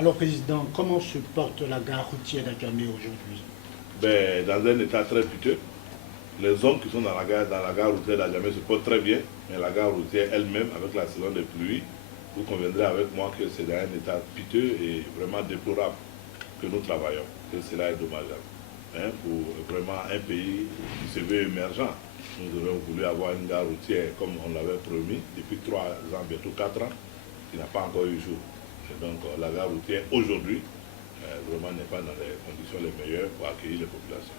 Alors, Président, comment se porte la gare routière d'Adjamé aujourd'hui? Ben, dans un état très piteux. Les hommes qui sont dans la gare routière d'Adjamé se portent très bien, mais la gare routière elle-même, avec la saison des pluies, vous conviendrez avec moi que c'est dans un état piteux et vraiment déplorable que nous travaillons, que cela est dommageable. Hein, pour vraiment un pays qui se veut émergent, nous aurions voulu avoir une gare routière comme on l'avait promis depuis 3 ans, bientôt 4 ans, qui n'a pas encore eu jour. Et donc la gare routière aujourd'hui, vraiment n'est pas dans les conditions les meilleures pour accueillir les populations.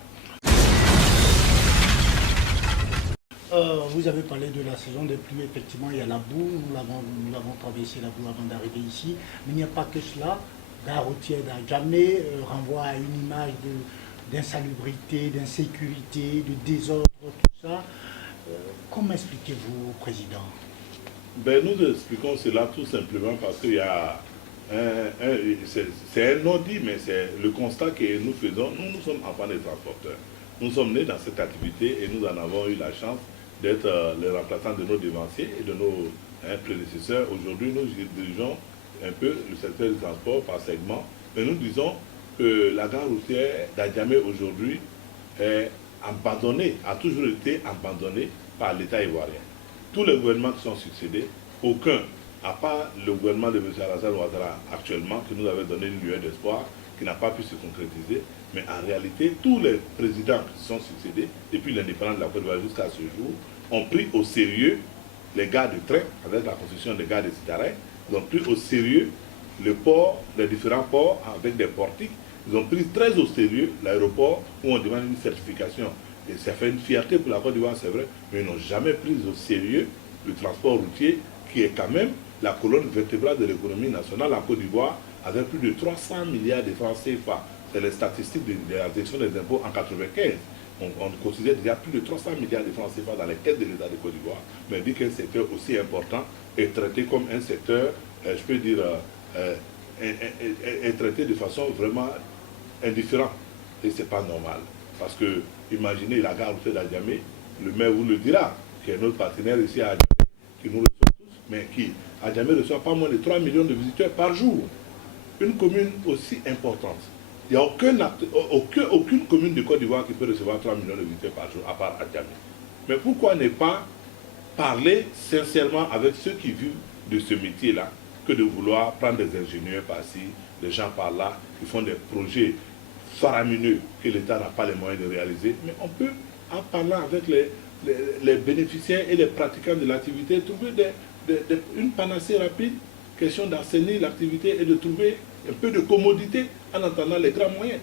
Vous avez parlé de la saison des pluies, effectivement il y a la boue, nous avons traversé la boue avant d'arriver ici, mais il n'y a pas que cela. Gare routière d'Adjamé renvoie à une image d'insalubrité, d'insécurité, de désordre, tout ça. Comment expliquez-vous, Président? Ben, nous expliquons cela tout simplement parce qu'il y a c'est un non-dit, mais c'est le constat que nous faisons. Nous sommes enfants des transporteurs. Nous sommes nés dans cette activité et nous en avons eu la chance d'être les remplaçants de nos devanciers et de nos prédécesseurs. Aujourd'hui, nous dirigeons un peu le secteur du transport par segment, mais nous disons que la gare routière d'Adjamé aujourd'hui est abandonnée, a toujours été abandonnée par l'État ivoirien. Tous les gouvernements qui sont succédés, aucun, à part le gouvernement de M. Alassane Ouattara actuellement, qui nous avait donné une lueur d'espoir, qui n'a pas pu se concrétiser, mais en réalité, tous les présidents qui sont succédés, depuis l'indépendance de la Côte d'Ivoire jusqu'à ce jour, ont pris au sérieux les gares de train, avec la construction des gares de Sitaré, ils ont pris au sérieux le port, les différents ports avec des portiques, ils ont pris très au sérieux l'aéroport où on demande une certification. Et ça fait une fierté pour la Côte d'Ivoire, c'est vrai, mais ils n'ont jamais pris au sérieux le transport routier qui est quand même la colonne vertébrale de l'économie nationale en Côte d'Ivoire avec plus de 300 milliards de francs CFA. C'est les statistiques de la direction des impôts en 1995. On considère déjà plus de 300 milliards de francs CFA dans les caisses de l'État de Côte d'Ivoire, mais dit qu'un secteur aussi important est traité comme un secteur, je peux dire, est traité de façon vraiment indifférente. Et ce n'est pas normal. Parce que, imaginez la gare routière d'Adjamé, le maire vous le dira, qui est notre partenaire ici à Adjamé, qui nous reçoit tous, mais qui, Adjamé, reçoit pas moins de 3 millions de visiteurs par jour. Une commune aussi importante. Il n'y a aucune commune de Côte d'Ivoire qui peut recevoir 3 millions de visiteurs par jour, à part Adjamé. Mais pourquoi ne pas parler sincèrement avec ceux qui vivent de ce métier-là, que de vouloir prendre des ingénieurs par-ci, des gens par-là, qui font des projets faramineux que l'État n'a pas les moyens de réaliser, mais on peut, en parlant avec les bénéficiaires et les pratiquants de l'activité, trouver une panacée rapide, question d'assainir l'activité et de trouver un peu de commodité en entendant les grands moyens.